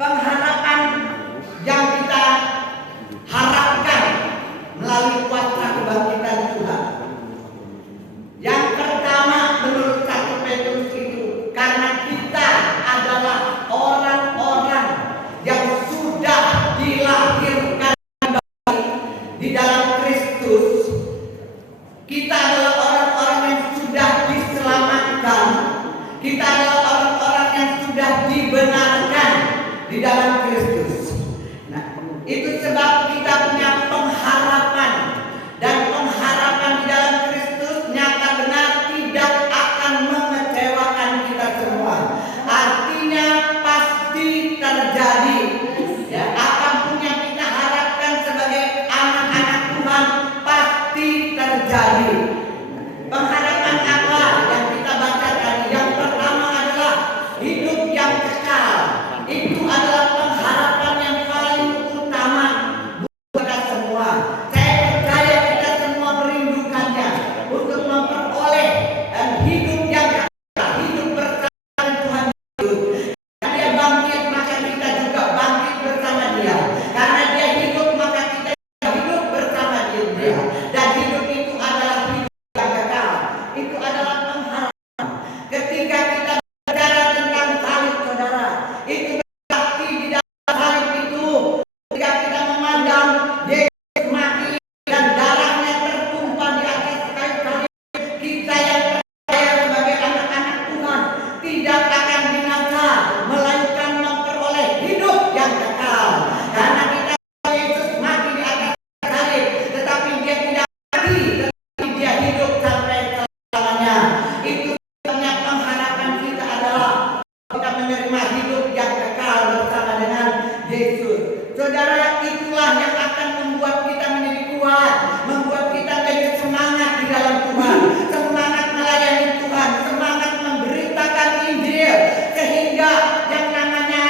pengharapan yang kita harapkan melalui kuasa kebangkitan Tuhan. Yang pertama menurut 1 Petrus itu, karena kita adalah orang-orang yang sudah dilahirkan kembali di dalam Kristus. Kita adalah orang-orang yang sudah diselamatkan. Kita adalah orang-orang yang sudah dibenarkan di dalam Kristus. Nah, itu sebab kita punya pengharapan, dan pengharapan di dalam Kristus nyata benar tidak akan mengecewakan kita semua. Artinya pasti terjadi. Ya, apapun yang kita harapkan sebagai anak-anak Tuhan pasti terjadi. Pengharapan apa yang kita baca tadi? Yang pertama adalah hidup yang kekal. Itu adalah pengharapan yang paling utama buat kita semua. Saya percaya kita semua merindukannya untuk memperoleh hidup yang kekal, hidup bersama Tuhan Yesus. Dia bangkit, maka kita juga bangkit bersama Dia. Karena Dia hidup, maka kita hidup bersama Dia. Dan hidup itu adalah hidup yang kekal. Itu adalah pengharapan. Ketika kita bicara tentang salib, saudara, itu berarti di dalam salib itu, ketika kita memandang Yesus mati dan darahnya tertumpah di atas kayu salib, kita yang percaya sebagai anak-anak Tuhan tidak akan binasa, melainkan memperoleh hidup yang kekal. Karena kita Yesus mati di atas salib, tetapi Dia tidak mati, tetapi Dia hidup sampai selamanya. Itu sebabnya pengharapan kita adalah kita menerima hidup yang kekal bersama dengan Yesus. Saudara, itulah yang akan membuat kita menjadi kuat, membuat kita menjadi semangat di dalam Tuhan, semangat melayani Tuhan, semangat memberitakan Injil, sehingga yang namanya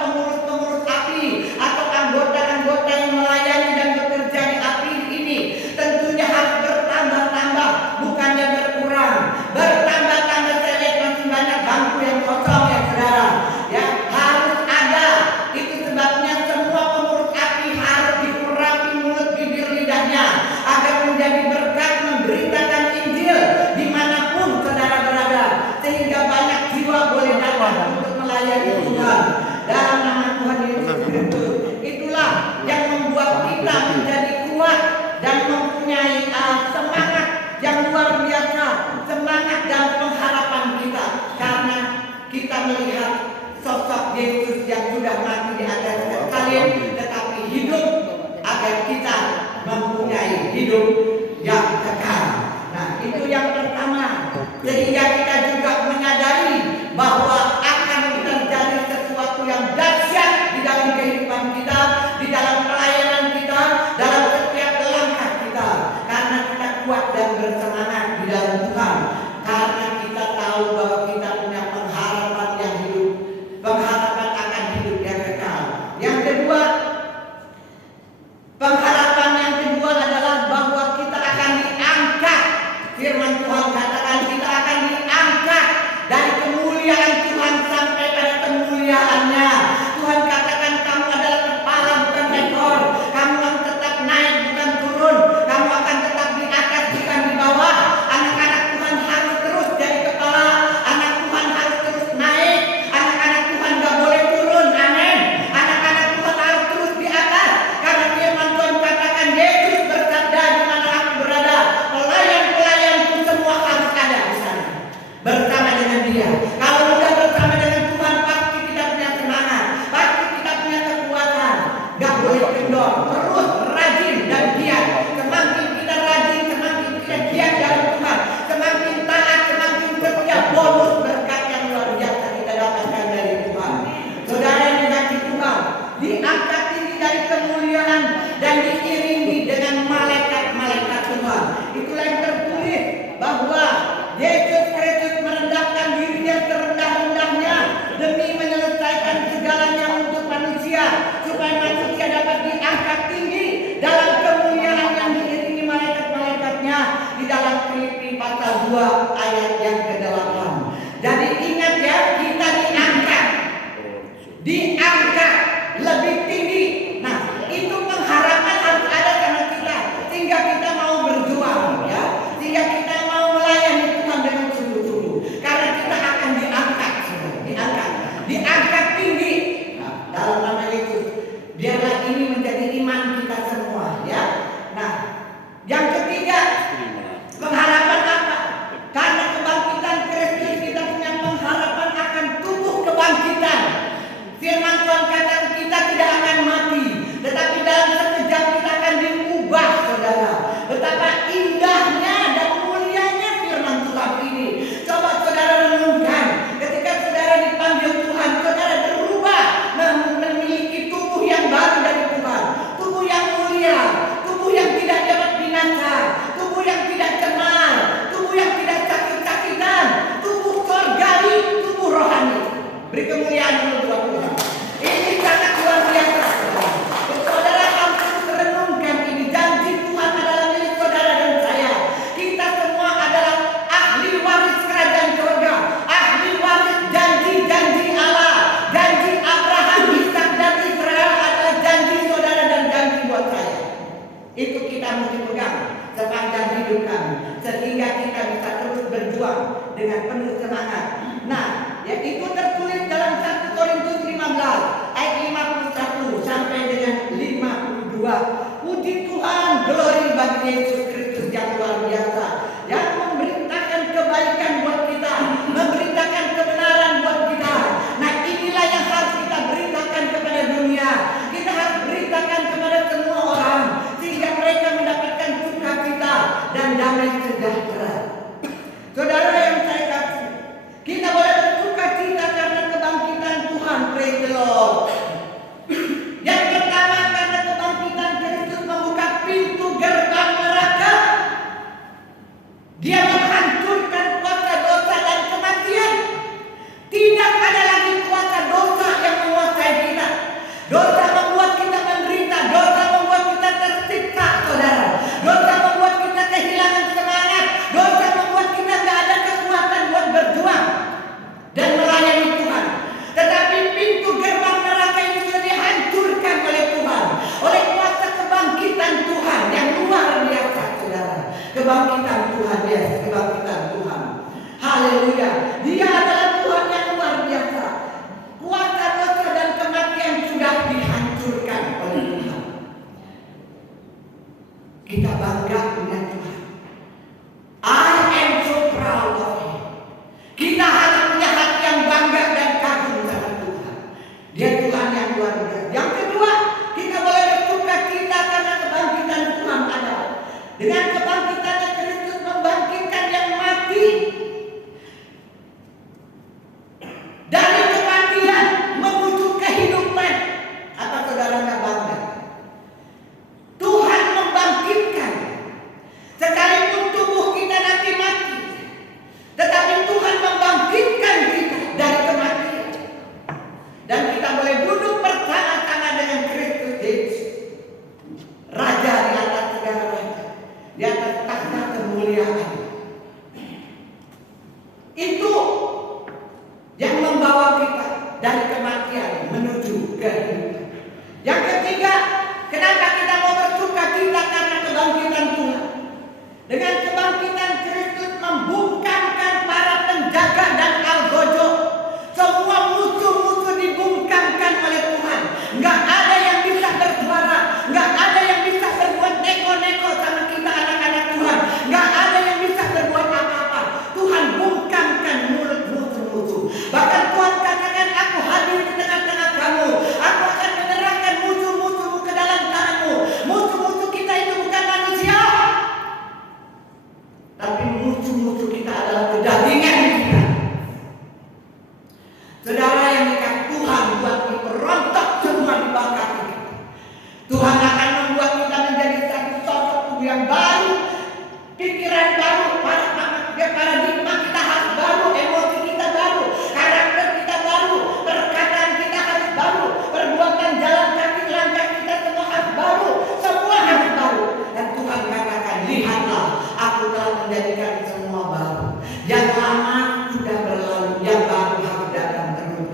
pengurus-pengurus api atau anggota-anggota yang melayani dan bekerja di api ini tentunya harus bertambah-tambah, bukannya berkurang. Bertambah-tambah, saya lihat masih banyak bangku yang kosong ya saudara. Ya, harus ada. Itu sebabnya semua pengurus api harus diurapi mulut bibir lidahnya agar menjadi berkat memberitakan Injil dimanapun saudara berada, sehingga banyak jiwa boleh datang untuk melayani Tuhan dalam nama Tuhan Yesus Kristus. Itulah yang membuat kita menjadi kuat dan mempunyai semangat yang luar biasa, semangat dan pengharapan kita, karena kita melihat sosok Yesus yang sudah mati di atas salib tetapi hidup agar kita mempunyai hidup yang kekal. Nah, itu yang pertama. Sehingga kita juga menyadari bahwa akan terjadi sesuatu yang dahsyat di dalam kehidupan kita, di dalam pelayanan kita, dalam setiap langkah kita, karena kita kuat dan bersemangat di dalam Tuhan, karena kita tahu bahwa kita punya pengharapan yang hidup, pengharapan akan hidup yang kekal. Yang kedua, pengharapan yang kedua adalah bahwa kita akan diangkat. Firman Tuhan katakan kita akan diangkat Beri kemuliaan dulu buat Tuhan. Ini sangat luar biasa. Saudara harus merenungkan ini. Janji Tuhan adalah milik saudara dan saya. Kita semua adalah ahli waris kerajaan surga, ahli waris janji-janji Allah. Janji Abraham, Ishak dan Israel adalah janji saudara dan janji buat saya. Itu kita mesti pegang sepanjang hidup kami, sehingga kita bisa terus berjuang dengan penuh semangat. Nah, ya itu tertulis dalam 1 Korintus 15 ayat 51 sampai dengan 52. Puji Tuhan, glory bagi Yesus Kristus yang luar biasa, yang memberitakan kebaikan buat kita, memberitakan kebenaran buat kita. Nah, inilah yang harus kita beritakan kepada dunia. Kita harus beritakan kepada semua orang, sehingga mereka mendapatkan sukacita dan damai sejahtera. Saudara yang saya kasih, kita boleh bersuka cita karena kebangkitan Tuhan. Praise the Lord. Yang pertama, karena kebangkitan Kristus membuka pintu gerbang neraka. Dia menghancurkan kuasa dosa dan kematian. Tidak ada lagi kuasa dosa yang menguasai kita. Dosa membuat kita menderita. Dosa membuat kita tersiksa, saudara. Dosa membuat kita kehilangan semangat. Dosa membuat kita tidak ada kekuatan buat berjuang dan melayani Tuhan. Tetapi pintu gerbang neraka itu sudah dihancurkan oleh Tuhan, oleh kuasa kebangkitan Tuhan yang luar biasa, saudara. Kebangkitan Tuhan, ya, kebangkitan Tuhan. Haleluya. Dia adalah Tuhan yang luar biasa. Kuasa dosa dan kematian sudah dihancurkan oleh Tuhan. Kita bangga dengan Tuhan. I am so proud of Him. Kita harus punya hati yang bangga dan kagum sama Tuhan. Dia Tuhan yang luar biasa. Yang kedua, kita boleh bersuka cita karena kebangkitan Tuhan ada. Dengan kebangkitan Kristus membangkitkan yang mati dari kematian menuju kehidupan. Apa saudara nggak bangga? Tuhan membangkitkan. Sekalipun tubuh kita nanti mati, tetapi Tuhan membangkitkan kita dari kematian. Dan kita boleh duduk bersama-sama dengan Kristus Yesus, Raja di atas segala raja, di atas tahta kemuliaan. Itu yang membawa kita dari kematian menuju kehidupan. Yang ketiga, kenapa kita mau bersuka cita karena kebangkitan Tuhan? Dengan kebangkitan Kristus membungkamkan para penjaga dan algojo. Semua musuh-musuh dibungkamkan oleh Tuhan. Nggak ada yang bisa bersuara, nggak ada yang bisa berbuat neko-neko sama kita anak-anak Tuhan. Nggak ada yang bisa berbuat apa-apa. Tuhan bungkamkan mulut musuh-musuh. Bahkan Tuhan katakan, aku hadir di tengah-tengah kamu. Aku akan menyerahkan musuh-musuhmu ke dalam tanganmu. Musuh-musuh kita itu bukan manusia, tapi musuh-musuh kita adalah kedagingan kita. Saudara yang dikatakan Tuhan buat kita rontok semua di bangka kita. Tuhan akan membuat kita menjadi satu sosok tubuh yang baru, pikiran baru, paradigma kita harus baru, emosi kita baru, karakter kita baru, perkataan kita harus baru, perbuatan jalan kaki langkah kita semua harus baru, semua harus baru. Dan Tuhan katakan, lihatlah, aku telah menjadikan semua baru. Yang lama sudah berlalu, yang baru harus datang terus.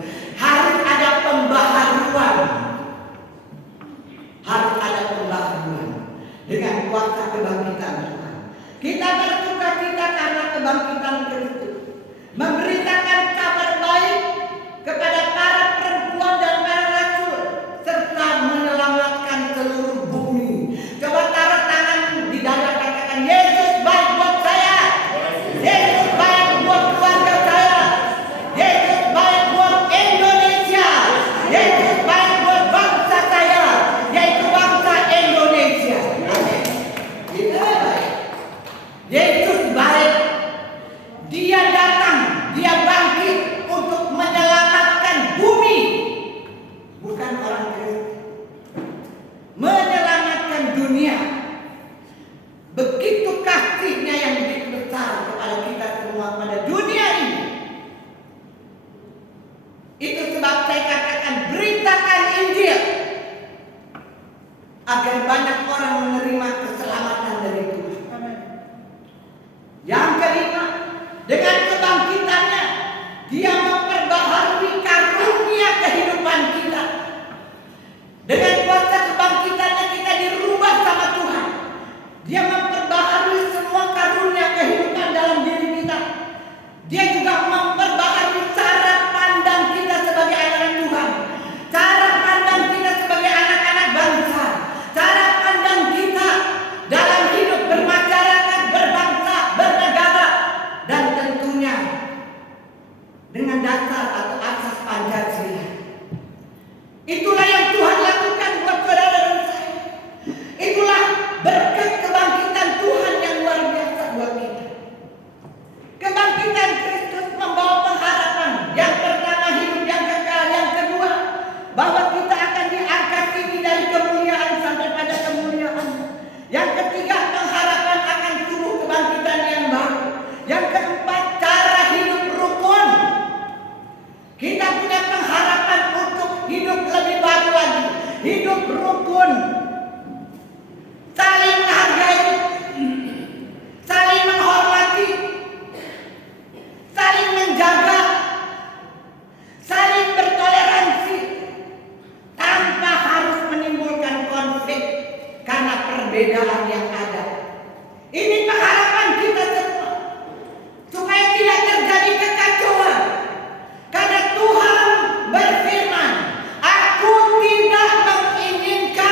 Itu sebab saya katakan beritakan Injil agar banyak orang menerima keselamatan dari Tuhan. Yang kelima, dengan kebangkitannya Dia memperbaharui karunia kehidupan kita. Dengan kuasa kebangkitannya kita dirubah sama Tuhan. Dia memperbaharui semua karunia kehidupan dalam diri kita. Dia juga memperbaharui cara pandang kita sebagai anak Tuhan, cara pandang kita sebagai anak-anak bangsa, cara pandang kita dalam hidup bermasyarakat, berbangsa, bernegara, dan tentunya dengan dasar atau asas Pancasila. Itulah yang Tuhan lakukan buat saudara dan saya. Itulah berkat kebangkitan Tuhan yang luar biasa buat kita. Kebangkitan Kristus membawa pengharapan. Yang pertama, hidup yang kekal. Yang kedua, bahwa kita akan diangkat tinggi dari kemuliaan sampai pada kemuliaan. Yang ketiga, pengharapan akan tubuh kebangkitan yang baru. Yang keempat, cara hidup rukun. Kita punya pengharapan untuk hidup lebih baru lagi. Hidup rukun. Saling menghargai, saling menghormati, saling menjaga, saling bertoleransi, tanpa harus menimbulkan konflik karena perbedaan yang ada. Ini pengharapan kita semua, supaya tidak terjadi kekacauan. Karena Tuhan berfirman, Aku tidak menginginkan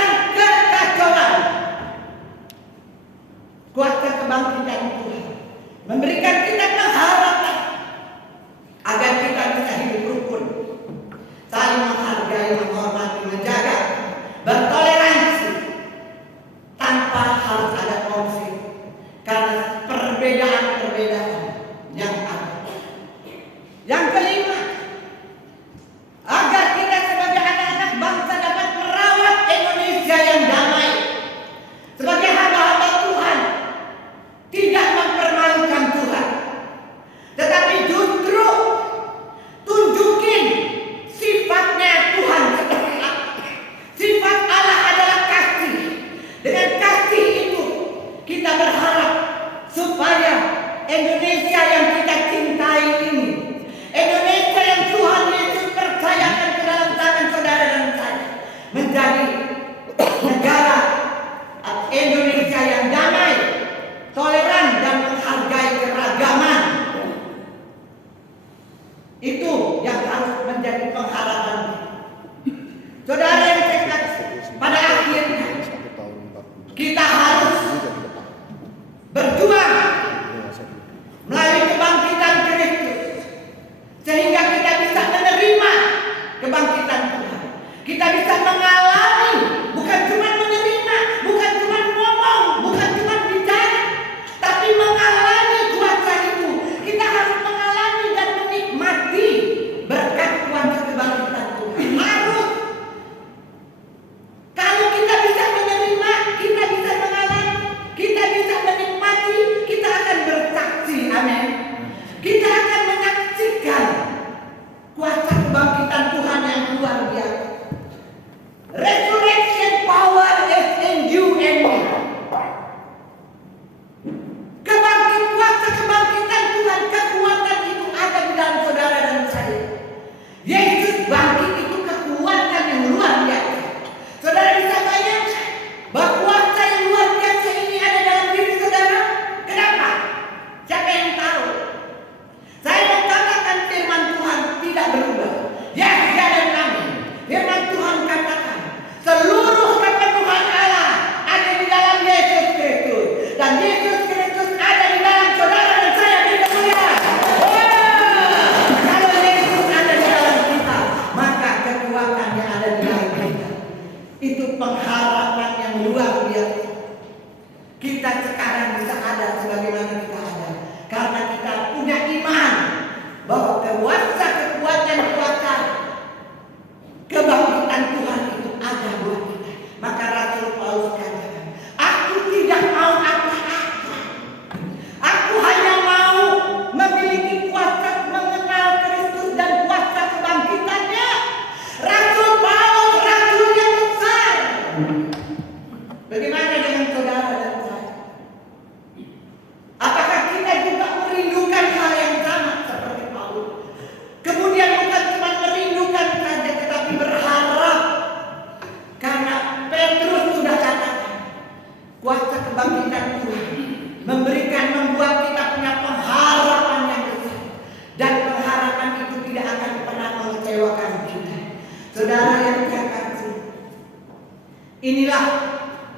Inilah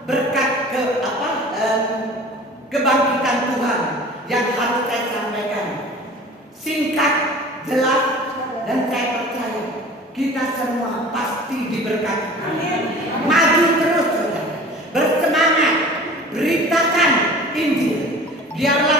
berkat kebangkitan Tuhan yang harus saya sampaikan. Singkat, jelas, dan saya percaya kita semua pasti diberkati. Maju terus, saudara. Bersemangat, beritakan Injil. Biarlah